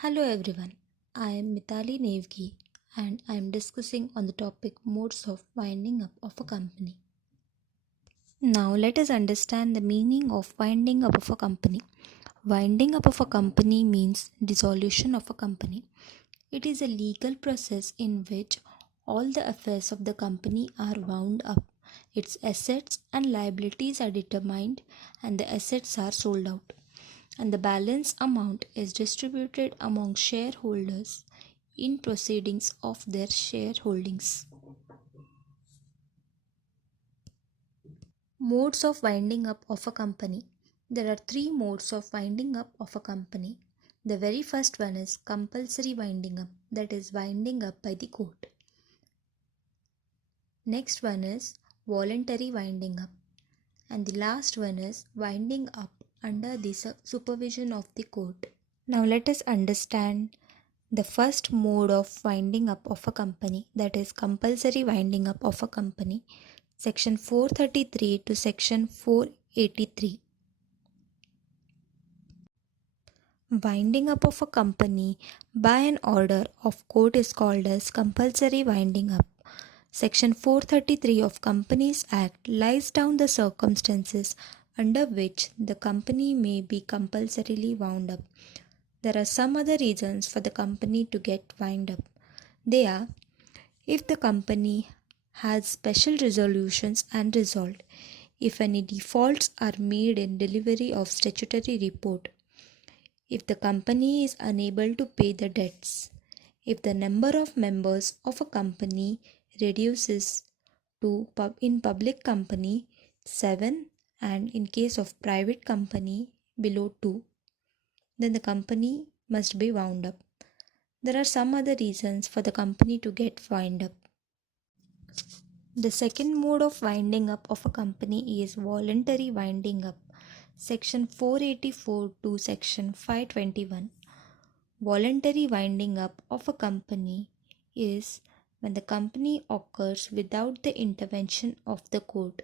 Hello everyone, I am Mitali Nevgi and I am discussing on the topic modes of winding up of a company. Now let us understand the meaning of winding up of a company. Winding up of a company means dissolution of a company. It is a legal process in which all the affairs of the company are wound up. Its assets and liabilities are determined and the assets are sold out, and the balance amount is distributed among shareholders in proceedings of their shareholdings. Modes of winding up of a company. There are three modes of winding up of a company. The very first one is compulsory winding up, that is, winding up by the court. Next one is voluntary winding up, and the last one is winding up under the supervision of the court. Now let us understand the first mode of winding up of a company, that is compulsory winding up of a company, section 433 to section 483. Winding up of a company by an order of court is called as compulsory winding up. Section 433 of Companies Act lays down the circumstances under which the company may be compulsorily wound up. There are some other reasons for the company to get wound up. They are: if the company has special resolutions and resolved, if any defaults are made in delivery of statutory report, if the company is unable to pay the debts, if the number of members of a company reduces to in public company 7 and in case of private company below 2, then the company must be wound up. There are some other reasons for the company to get wound up. The second mode of winding up of a company is voluntary winding up. Section 484 to section 521. Voluntary winding up of a company is when the company occurs without the intervention of the court.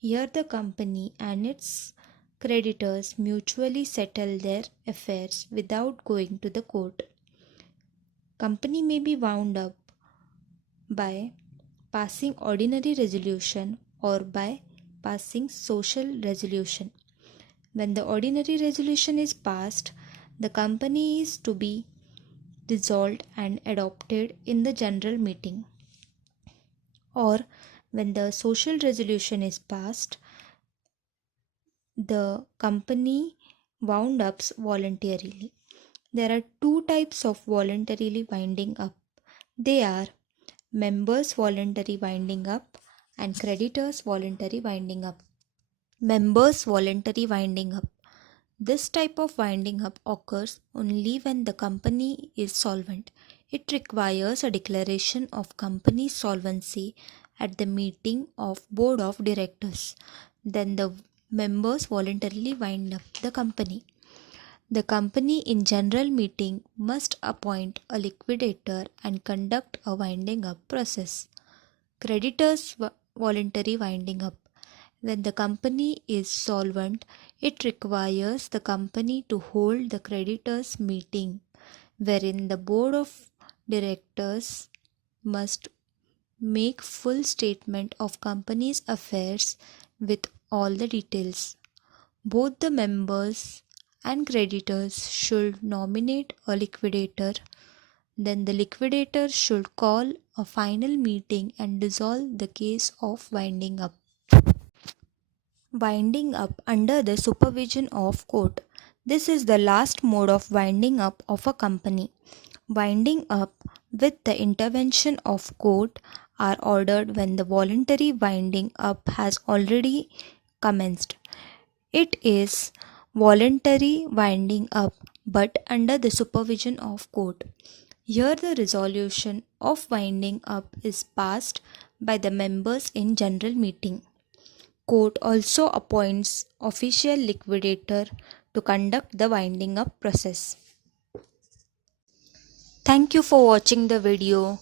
Here the company and its creditors mutually settle their affairs without going to the court. Company may be wound up by passing ordinary resolution or by passing social resolution. When the ordinary resolution is passed, the company is to be dissolved and adopted in the general meeting. Or when the social resolution is passed, the company wound ups voluntarily. There are two types of voluntarily winding up. They are members voluntary winding up and creditors voluntary winding up. Members voluntary winding up. This type of winding up occurs only when the company is solvent. It requires a declaration of company solvency at the meeting of board of directors. Then the members voluntarily wind up the company. The company in general meeting must appoint a liquidator and conduct a winding up process. Creditors voluntary winding up. When the company is solvent, it requires the company to hold the creditors meeting, wherein the board of directors must make full statement of company's affairs with all the details. Both the members and creditors should nominate a liquidator. Then the liquidator should call a final meeting and dissolve the case of winding up. Winding up under the supervision of court. This is the last mode of winding up of a company. Winding up with the intervention of court are ordered when the voluntary winding up has already commenced. It is voluntary winding up but under the supervision of court. Here the resolution of winding up is passed by the members in general meeting. Court also appoints official liquidator to conduct the winding up process. Thank you for watching the video.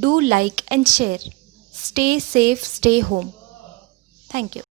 Do like and share. Stay safe, stay home. Thank you.